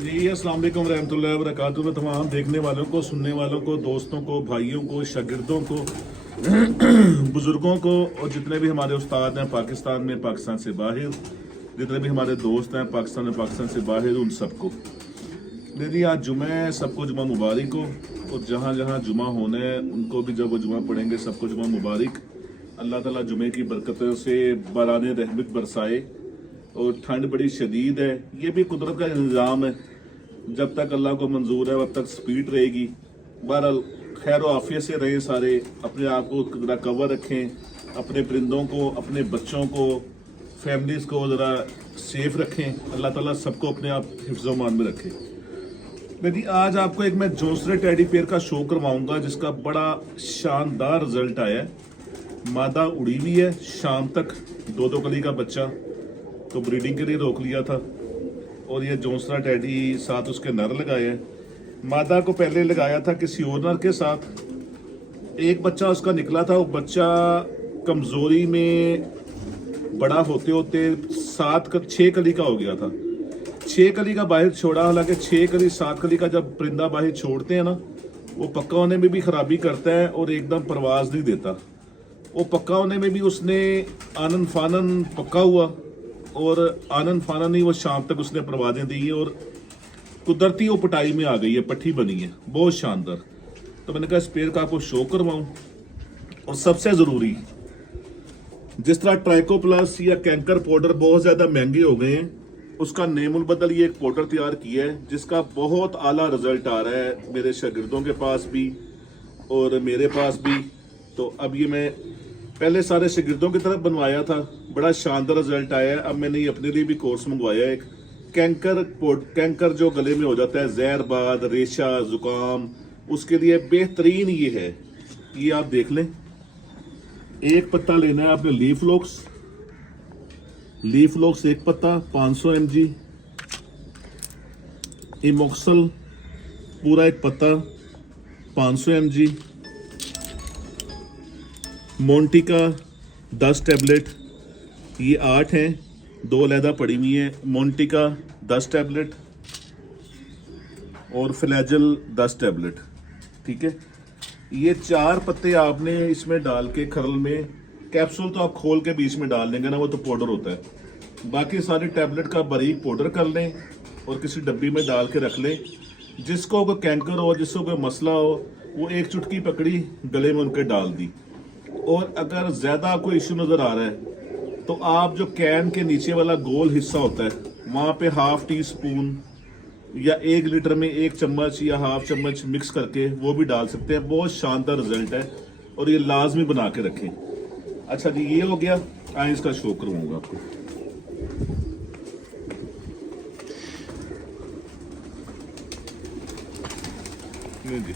जी अस्सलाम वालेकुम रहमतुल्लाहि व बरकातुहू। में तमाम देखने वालों को, सुनने वालों को, दोस्तों को, भाइयों को, शागिर्दों को, बुजुर्गों को और जितने भी हमारे उस्ताद हैं पाकिस्तान में, पाकिस्तान से बाहर, जितने भी हमारे दोस्त हैं पाकिस्तान में, पाकिस्तान से बाहर, उन सबको दीदी आज जुमा है, सबको जुमा मुबारक हो। और जहाँ जहाँ जुमा होना है उनको भी जब वो जुमा पढ़ेंगे सबको जुमा मुबारक। अल्लाह ताला जुमे की बरकतों से बाराने रहमत बरसाए। और ठंड बड़ी शदीद है, ये भी कुदरत का इंतज़ाम है, जब तक अल्लाह को मंजूर है तब तक स्पीड रहेगी। बहरहाल खैर आफियत से रहें, सारे अपने आप को ज़रा कवर रखें, अपने परिंदों को, अपने बच्चों को, फैमिलीज़ को ज़रा सेफ रखें। अल्लाह ताला सबको अपने आप हिफ्ज़-ओ-मान में रखे। बेटी आज आपको एक मैं जोंसरे टेडी पेयर का शो करवाऊंगा जिसका बड़ा शानदार रिजल्ट आया है। मादा उड़ी हुई है, शाम तक दो कली का बच्चा तो ब्रीडिंग के लिए रोक लिया था। और ये जोंसरा टेडी साथ उसके नर लगाए हैं। मादा को पहले लगाया था किसी और नर के साथ, एक बच्चा उसका निकला था। वो बच्चा कमजोरी में बड़ा होते होते 6 कली का हो गया था। 6 कली का बाहर छोड़ा, हालांकि 6 कली 7 कली का जब परिंदा बाहर छोड़ते हैं ना, वो पक्का होने में भी खराबी करता है और एकदम परवाज नहीं देता। वो पक्का होने में भी उसने आनन फानन पक्का हुआ और आनन फानन ही वो शाम तक उसने परवाजें दी है और कुदरती वो पटाई में आ गई है, पट्टी बनी है, बहुत शानदार। तो मैंने कहा इस पेड़ का आपको शो करवाऊं। और सबसे ज़रूरी, जिस तरह ट्राइको प्लस या कैंकर पाउडर बहुत ज़्यादा महंगे हो गए हैं, उसका नेमुल बदल ये एक पाउडर तैयार किया है जिसका बहुत आला रिजल्ट आ रहा है मेरे शागिर्दों के पास भी और मेरे पास भी। तो अब ये मैं पहले सारे शागिर्दों की तरफ बनवाया था, बड़ा शानदार रिजल्ट आया है। अब मैंने ये अपने लिए भी कोर्स मंगवाया है, एक कैंकर जो गले में हो जाता है, जहरबाद, रेशा, जुकाम, उसके लिए बेहतरीन ये है। ये आप देख लें, एक पत्ता लेना है आपने लीफ लॉक्स एक पत्ता 500 mg, इमोक्सल पूरा एक पत्ता 500 mg, मोंटिका 10 टैबलेट, ये 8 हैं, 2 अलहदा पड़ी हुई हैं। मोंटिका 10 टैबलेट और फ्लैजल 10 टैबलेट, ठीक है। ये 4 पत्ते आपने इसमें डाल के खरल में, कैप्सूल तो आप खोल के बीच में डाल देंगे ना, वो तो पाउडर होता है। बाकी सारी टैबलेट का बारीक पाउडर कर लें और किसी डब्बी में डाल के रख लें। जिसको कोई कैंकर हो, जिसको कोई मसला हो, वो एक चुटकी पकड़ी गले में उनके डाल दी। और अगर ज़्यादा कोई इशू नज़र आ रहा है तो आप जो कैन के नीचे वाला गोल हिस्सा होता है वहाँ पे ½ टी स्पून या 1 लीटर में 1 चम्मच या ½ चम्मच मिक्स करके वो भी डाल सकते हैं। बहुत शानदार रिजल्ट है और ये लाजमी बना के रखें। अच्छा जी, ये हो गया। आए इसका शो करवाऊंगा आपको। नहीं जी,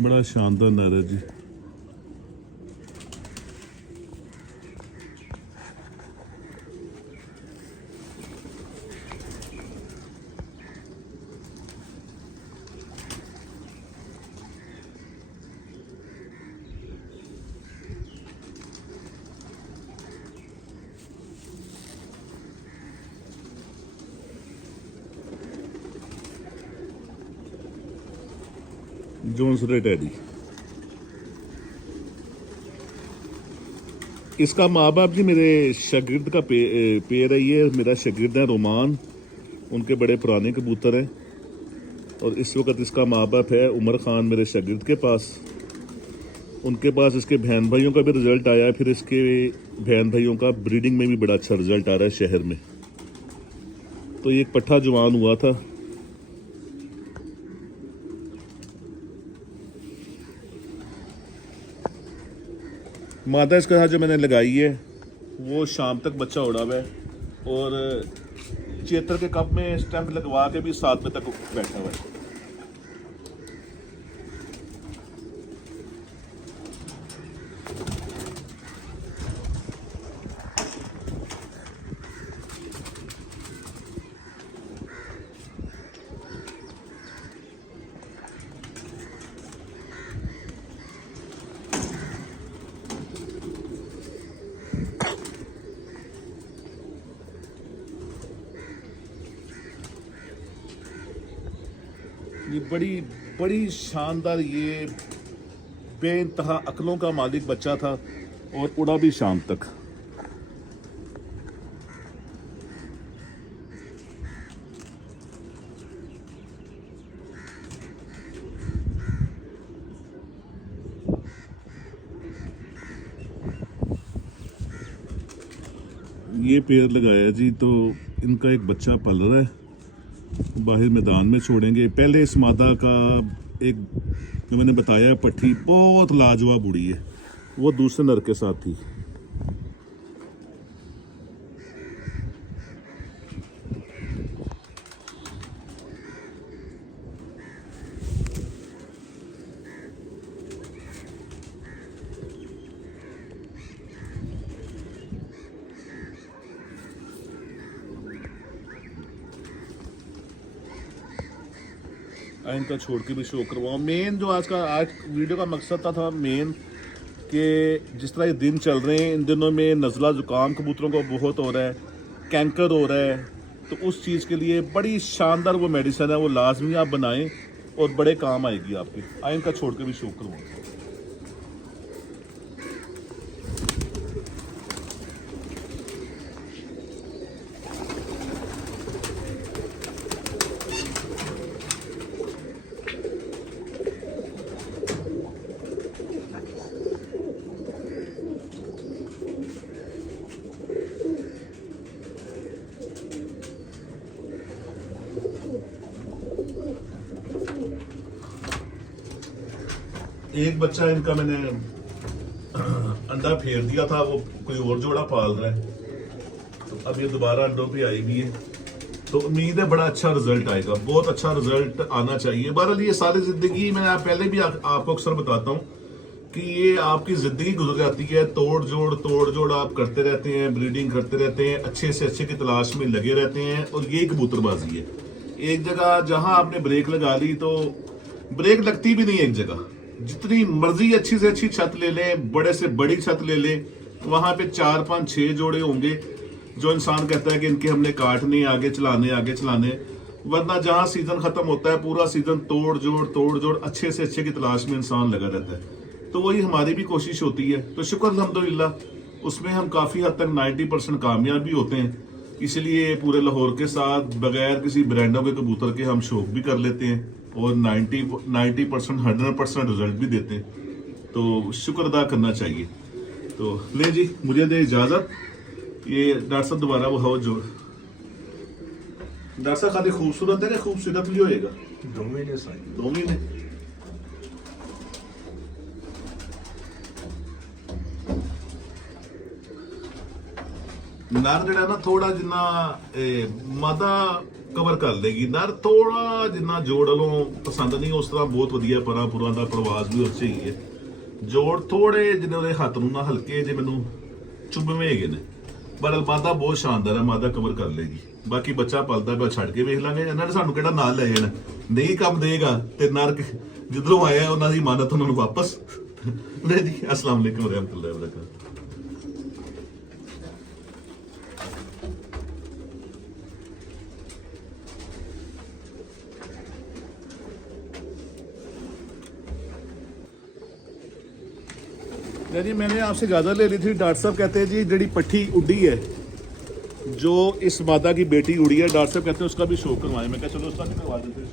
बड़ा शानदार नर है जी। जोंसरे टेडी, इसका माँ बाप जी मेरे शागिर्द का पेयर है। ये मेरा शागिर्द है रोमान, उनके बड़े पुराने कबूतर हैं। और इस वक्त इसका माँ बाप है उमर खान मेरे शागिर्द के पास। उनके पास इसके बहन भाइयों का भी रिजल्ट आया है, फिर इसके बहन भाइयों का ब्रीडिंग में भी बड़ा अच्छा रिजल्ट आ रहा है शहर में। तो ये एक पट्ठा जवान हुआ था। मादा इसके साथ जो मैंने लगाई है वो शाम तक बच्चा उड़ा हुआ है और चेतर के कप में स्टैंप लगवा के भी 7 बजे तक बैठा हुआ है। ये बड़ी बड़ी शानदार, ये बेइंतहा अक्लों का मालिक बच्चा था और उड़ा भी शाम तक। ये पेड़ लगाया जी, तो इनका एक बच्चा पल रहा है, बाहर मैदान में छोड़ेंगे। पहले इस मादा का एक जो मैंने बताया पट्टी बहुत लाजवाब उड़ी है, वो दूसरे नर के साथ थी। इनका छोड़ के भी शो करवाऊँ। मेन जो आज वीडियो का मकसद था मेन कि जिस तरह ये दिन चल रहे हैं, इन दिनों में नज़ला ज़ुकाम कबूतरों को बहुत हो रहा है, कैंकर हो रहा है, तो उस चीज़ के लिए बड़ी शानदार वो मेडिसिन है, वो लाजमी आप बनाएं और बड़े काम आएगी आपके। इनका छोड़ के भी शो करवाऊँ। एक बच्चा इनका मैंने अंडा फेर दिया था, वो कोई और जोड़ा पाल रहा है, तो अब ये दोबारा अंडों पे आई भी है, तो उम्मीद है बड़ा अच्छा रिजल्ट आएगा, बहुत अच्छा रिजल्ट आना चाहिए। बहरहाल ये सारी जिंदगी मैंने पहले भी आपको अक्सर बताता हूँ कि ये आपकी जिंदगी गुजर जाती है, तोड़ जोड़ आप करते रहते हैं, ब्रीडिंग करते रहते हैं, अच्छे से अच्छे की तलाश में लगे रहते हैं, और ये कबूतरबाजी है। एक जगह जहां आपने ब्रेक लगा ली तो ब्रेक लगती भी नहीं एक जगह। जितनी मर्जी अच्छी से अच्छी छत ले लें, बड़े से बड़ी छत ले लें, वहां पे 4 5 6 जोड़े होंगे जो इंसान कहता है कि इनके हमने काटने, आगे चलाने, वरना जहां सीजन खत्म होता है पूरा सीजन तोड़ जोड़ अच्छे से अच्छे की तलाश में इंसान लगा रहता है। तो वही हमारी भी कोशिश होती है, तो शुक्र अल्हम्दुलिल्लाह उसमें हम काफी हद तक 90% कामयाब भी होते हैं। इसलिए पूरे लाहौर के साथ बगैर किसी ब्रांडों के कबूतर के हम शौक भी कर लेते हैं और 90% 100% रिजल्ट भी देते हैं, तो शुक्र अदा करना चाहिए। तो ले जी, मुझे दे इजाजत। ये डॉक्टर साहब दोबारा वो हो जो डॉक्टर साहब खाली खूबसूरत है कि खूबसूरत भी होएगा? 2 महीने साल 2 महीने। नर ਜਿਹੜਾ ਨਾ ਥੋੜਾ ਜਿੰਨਾ ਮਾਦਾ ਕਵਰ ਕਰ ਲੇਗੀ, ਨਰ ਥੋੜਾ ਜਿੰਨਾ ਜੋੜ ਵੱਲੋਂ ਪਸੰਦ ਨਹੀਂ, ਉਸ ਤਰ੍ਹਾਂ ਬਹੁਤ ਵਧੀਆ ਪਰਾਂ ਪੁਰਾਂ ਦਾ ਪ੍ਰਵਾਸ ਵੀ ਉਸ ਚ ਹੀ ਹੈ। ਜੋੜ ਥੋੜੇ ਜਿਹਨੇ ਉਹਦੇ ਹੱਥ ਨੂੰ ਨਾ ਹਲਕੇ ਜੇ ਮੈਨੂੰ ਚੁੱਭਵੇਂ ਹੈਗੇ ਨੇ, ਪਰ ਮਾਦਾ ਬਹੁਤ ਸ਼ਾਨਦਾਰ ਹੈ, ਮਾਦਾ ਕਵਰ ਕਰ ਲੇਗੀ। ਬਾਕੀ ਬੱਚਾ ਪਲਦਾ ਪਿਆ ਛੱਡ ਕੇ ਵੇਖ ਲਾਂਗੇ, ਇਹਨਾਂ ਨੇ ਸਾਨੂੰ ਕਿਹੜਾ ਨਾਲ ਲੈ ਜਾਣਾ, ਨਹੀਂ ਕੰਮ ਦੇਗਾ ਤੇ ਨਰ ਜਿੱਧਰੋਂ ਆਇਆ ਉਹਨਾਂ ਦੀ ਮਾਨਤ ਉਹਨਾਂ ਨੂੰ ਵਾਪਸ। ਲੈ ਜੀ, अस्सलाम वालेकुम रहमतुल्लाहि व बरकातहू। जी मैंने आपसे इजाज़त ले ली थी। डॉक्टर साहब कहते हैं जी जड़ी पट्टी उड़ी है, जो इस मादा की बेटी उड़ी है, डॉक्टर साहब कहते हैं उसका भी शो करवाएं। मैं कहा चलो उसका भी करवा देते हैं।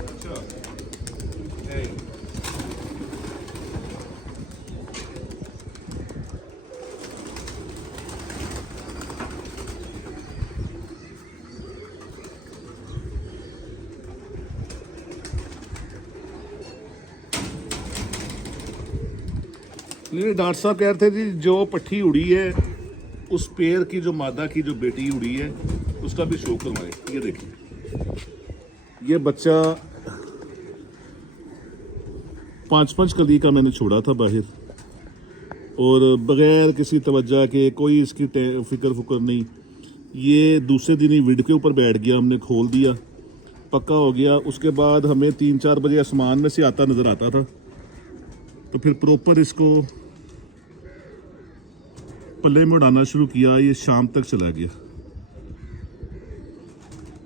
अच्छा, hey. डॉक्टर साहब कह रहे थे जी जो पट्टी उड़ी है उस पेड़ की जो मादा की जो बेटी उड़ी है उसका भी शो करवाएं। ये देखिए, ये बच्चा 5 कली का मैंने छोड़ा था बाहर, और बगैर किसी तवज्जो के, कोई इसकी फिक्र फुक्र नहीं, ये दूसरे दिन ही विड के ऊपर बैठ गया। हमने खोल दिया, पक्का हो गया। उसके बाद हमें 3-4 बजे आसमान में से आता नज़र आता था, तो फिर प्रॉपर इसको पल्ले में उड़ाना शुरू किया। ये शाम तक चला गया।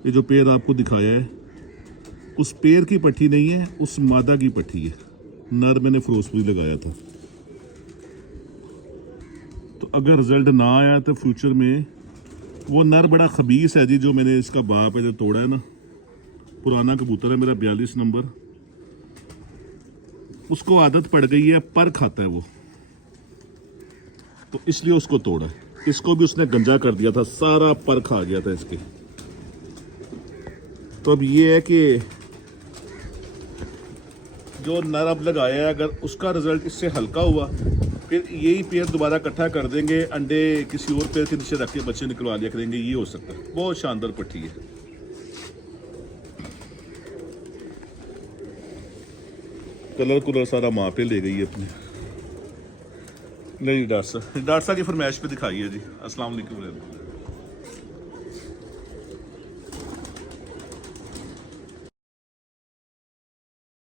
ये जो पेड़ आपको दिखाया है, उस पेड़ की पट्टी नहीं है, उस मादा की पट्टी है। नर मैंने फिरोजपुरी लगाया था। तो अगर रिजल्ट ना आया तो फ्यूचर में वो नर बड़ा खबीस है जी, जो मैंने इसका बाप है जो तोड़ा है ना, पुराना कबूतर है मेरा 42 नंबर, उसको आदत पड़ गई है, पर खाता है वो, तो इसलिए उसको तोड़ा। इसको भी उसने गंजा कर दिया था, सारा पर खा गया था इसके। तो अब ये है कि जो नर अब लगाया है, अगर उसका रिजल्ट इससे हल्का हुआ, फिर यही पेड़ दोबारा इकट्ठा कर देंगे, अंडे किसी और पेड़ के नीचे रख के बच्चे निकलवा लिया करेंगे। ये हो सकता है। बहुत शानदार पट्टी है। कलर कुलर सारा माँ पे ले गई है अपने। नहीं डॉक्टर साहब की फरमाइश पे दिखाई है जी। अस्सलाम वालेकुम।